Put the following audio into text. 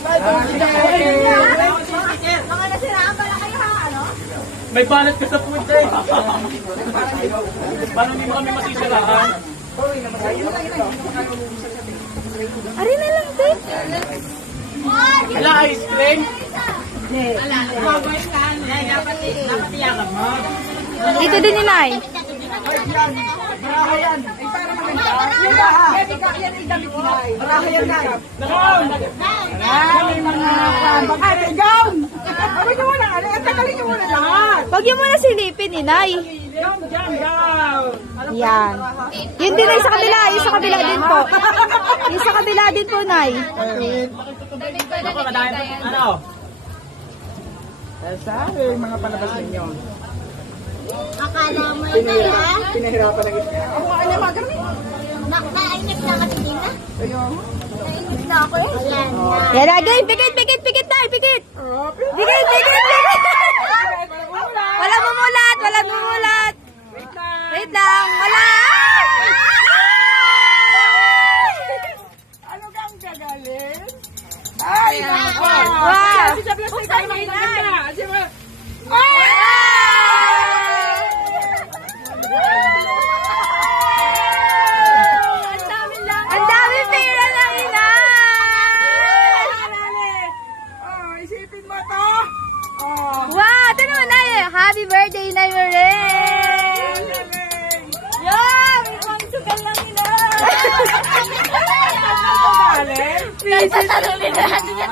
Mga nasiraan pala kayo ha, ano? May banat ka sa food eh. Paano hindi mo kami masisiraan? Ari na lang, te. Wala ice cream? Dito din ni Nay. Huwag yung muna silipin ni Nay. Yan. Yun din ay sa kabila. Yung sa kabila din po. Yung sa kabila din po, Nay. Ako, kadahin po. Ano? Sabi, mga palabas ninyo. Akala mo yun ha? Pinahirapan na gito. Ako nga niya magamit. Nainip na kasi din na? Ayun. Nainip na ako eh. Yan na, game. Pikit, pikit, pikit na, pikit. Pikit, pikit, pikit. Wala mumulat, wala mumulat. Wait lang, wala. Ano kang gagaling? Ay, Wow. si Jablas ay tayo makikita. Kasi mo, Ang dami pera na isipin mo to. Oh, Wow, ito naman na eh. Happy birthday, Nay Maren. Yan! May sugal lang nila! Nagtatanong nila natin yan.